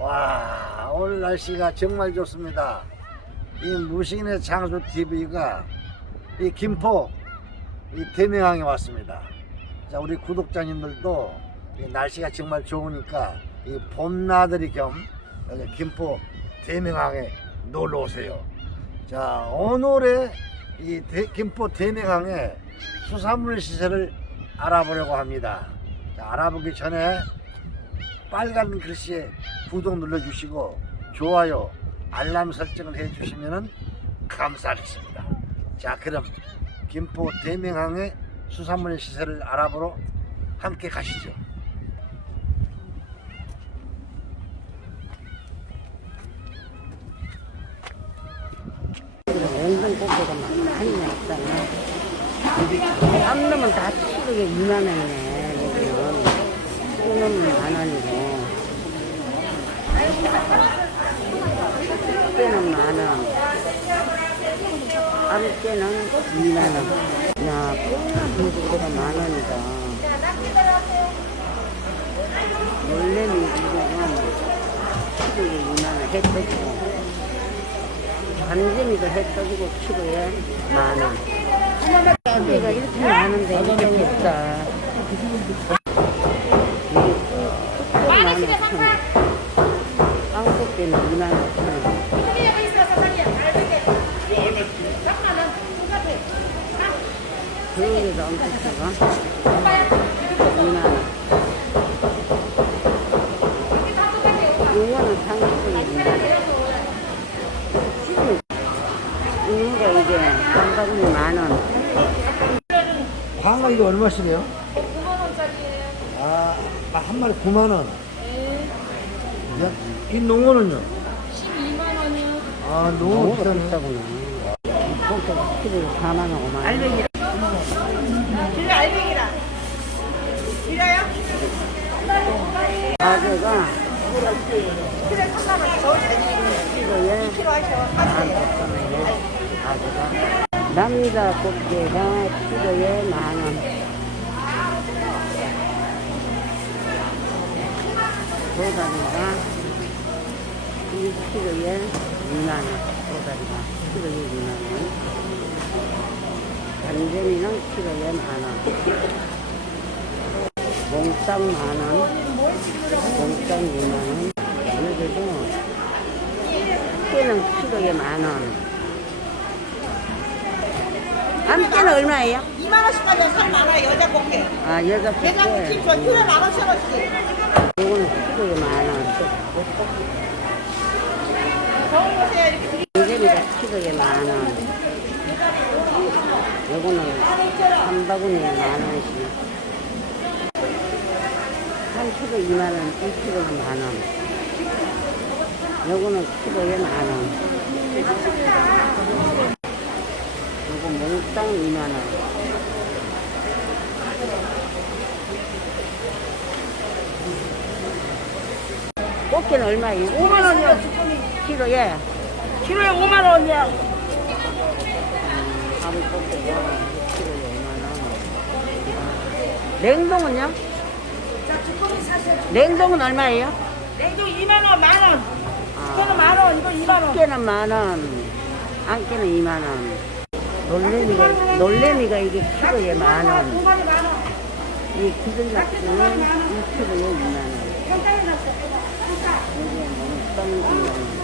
와 오늘 날씨가 정말 좋습니다. 이 무신의 장수 TV가 이 김포 이 대명항에 왔습니다. 자 우리 구독자님들도 이 날씨가 정말 좋으니까 이 봄나들이 겸 김포 대명항에 놀러 오세요. 자 오늘의 이 대- 김포 대명항의 수산물 시세를 알아보려고 합니다. 자, 알아보기 전에 빨간 글씨에 구독 눌러주시고 좋아요, 알람 설정을 해주시면 감사하겠습니다. 자, 그럼 김포 대명항의 수산물 시세를 알아보러 함께 가시죠. 냉동 고기가 많이 났잖아. 한 놈은 다 키로에 2만 원이네, 놈은 만 원이고. 깨는 만 원. 암깨는 2만 원. 야, 꼬나 불고기가 만 원이다. 원래 미국은 키로에 2만 원, 해 터지고. 반점이도 해 떠지고 키로에 만 원. 키로가 이렇게 많은데 이게 없다. 만 오천 원. 빵국기는 2만 오천 원. 그러기도 엄청 크고 2만 원. 이거는 있는 게 이게 한 바구니 만 원. 광어 이거 얼마씩이에요? 9만원짜리예요. 아, 아, 한 마리 9만원. 네. 이 농어는요? 12만원이요. 아, 농어 비싸네. 비싸구나. 뽕짜리 키로에 4만 원, 5만 원. 빌라 알맹이라. 빌라요? 가게가 그래, 3만 원. 저 키로에 1kg 하셔. 만 5천 원에 가게가 남자 꽃게가 키로에 만 원. 도다리가 1kg에 2만 원. 도다리가 키로에 2만 원. 단재미는 키로에 만 원. 몽땅 만 원. 몽땅 2만 원. 여기도 깨는 키로에 만 원. 암깨는 얼마예요? 2만원씩까지 살 많아, 여자 꽃게. 아, 여자 여자 꽃게. 꽃게 저 키로에 만원씩 원씩. 요거는 키로에 만 원. 더운 곳에 이렇게 인제미가 키로에 만 원. 요거는 한 바구니에 만 원씩. 한 키로 2만 원, 1키로는 만 원. 요거는 키로에 만 원. 요거 몽땅 2만 원. 꽃게는 얼마예요? 5만 원이요. 키로에 키로에 5만 원이야. 아무 꽃게가 키로에 5만 원. 냉동은요? 자, 주꺼비 사세요. 냉동은 얼마예요? 냉동 2만 원, 만 원. 아. 이거는 만 원, 이거 2만 원. 깨는 만 원, 안 깨는 2만 원. 놀래미가, 놀래미가 이게 키로에 만 원. 공간이 만 원. 이 기들낙지는 1키로에 2만 원. 현장에 났어. 이게 몽땅 2만 원.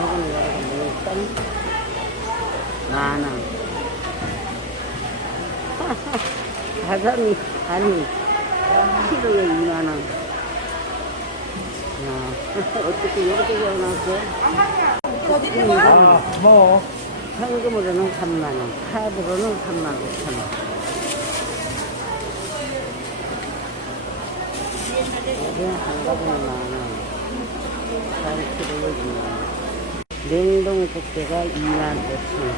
요거는 만 원. 가자미, 아니, 키로에 2만 원. 야, 어떻게 이렇게 배워놨어? 아, 고마워. 현금으로는 3만 원, 카드로는 3만 5천 원. 이게 한 가구에 만 원, 4kg에 2만 원. 냉동 꽃게가 2만 5천 원.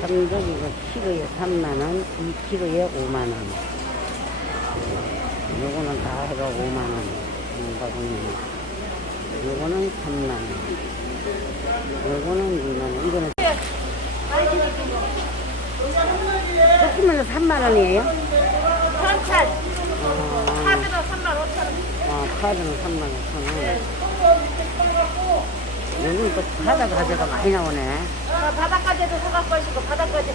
참조기가 키로에 3만 원, 2kg에 5만 원. 요거는 다 해가 5만 원. 한 바구니에. 요거는 3만 원. 요거는 2만 원. 이거는 조금만 3만 원이에요? 원찰. 어, 카드는 3만 5천 원. 어, 카드는 3만 5천 원. 여기 또 바다 과자가 많이 나오네. 어, 바닷가재도 사갖고 바닷가재.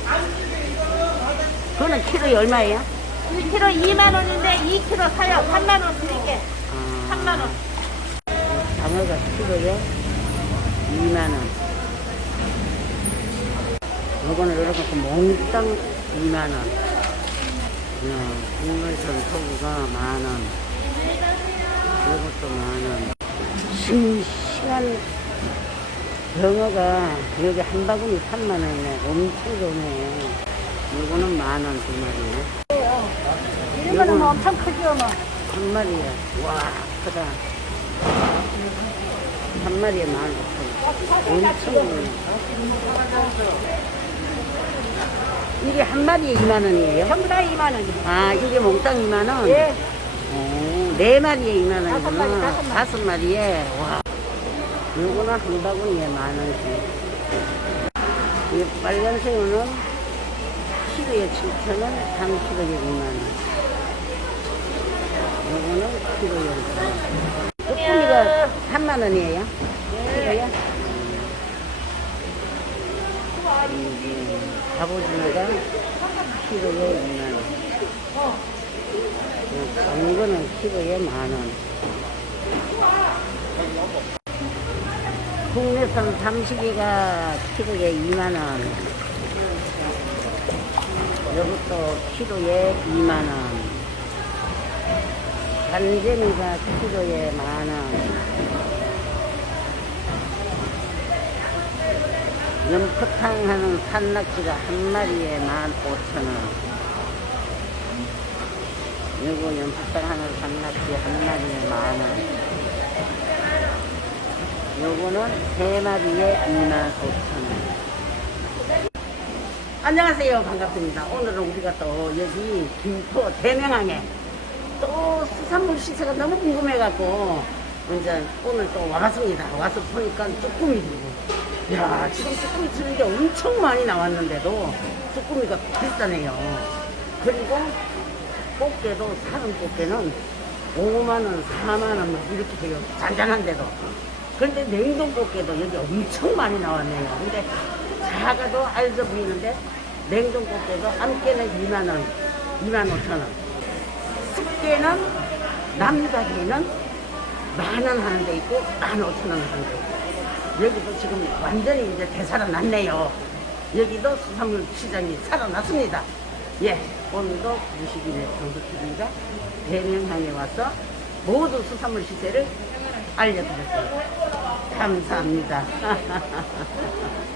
그거는 키로에 얼마예요? 1kg 2만 원인데 2kg 사요. 3만 원 드릴게. 아, 3만 원. 장어가 키로에 2만 원. 요거는 이렇게 또 몽땅 2만 원. 어, 국물선 소고가 만 원. 이것도 만 원. 싱싱한 병어가 여기 한 바구니 3만 원이네. 엄청 좋네. 요거는 만 원 두 마리네. 이런 거는 뭐 엄청 크죠, 뭐. 한 마리에 와 크다 한 마리에 만 오천 엄청 좋네. 이게 한 마리에 2만 원이에요? 전부 다 2만 원이요. 아 이게 몽땅 2만 원? 예. 오, 네 마리에 2만 다섯 마리, 원이구나 다섯 마리. 다섯 마리에 와 요거는 한 바구니에 만 원씩 이 빨간 새우는 키로에 7천 원, 한 키로에 2만 원 요거는 키로에 5천 원 쭈꾸미가 3만 원이에요? 키로에? 음, 갑오징어가 키로에 2만 원 작은 거는 키로에 만 원. 국내산 삼식이가 키로에 2만 원. 이것도 키로에 2만 원. 간재미가 키로에 만 원. 연포탕 하는 산낙지가 한 마리에 만 오천 원. 요거 연포탕 하는 산낙지 한 마리에 만 원. 요거는 세 마리에 2만 5천 원. 안녕하세요. 반갑습니다. 오늘은 우리가 또 여기 김포 대명항에 또 수산물 시세가 너무 궁금해갖고 이제 오늘 또 와봤습니다. 와서 보니까 쭈꾸미 들고 야 지금 쭈꾸미 치는 게 엄청 많이 나왔는데도 쭈꾸미가 비싸네요. 그리고 꽃게도 사는 꽃게는 5만원, 4만원 뭐 이렇게 돼요. 잔잔한데도. 그런데 냉동 꽃게도 여기 엄청 많이 나왔네요. 근데 작아도 알도 보이는데 냉동 꽃게도 암깨는 2만원, 2만 5천원. 습게는 남자게는 만원 하는 데 있고 만 오천 원 하는 데 있고 여기도 지금 완전히 이제 대살아났네요. 여기도 수산물 시장이 살아났습니다. 예, 오늘도 92년 정수TV가 대명항에 와서 모든 수산물 시세를 알려드렸습니다. 감사합니다.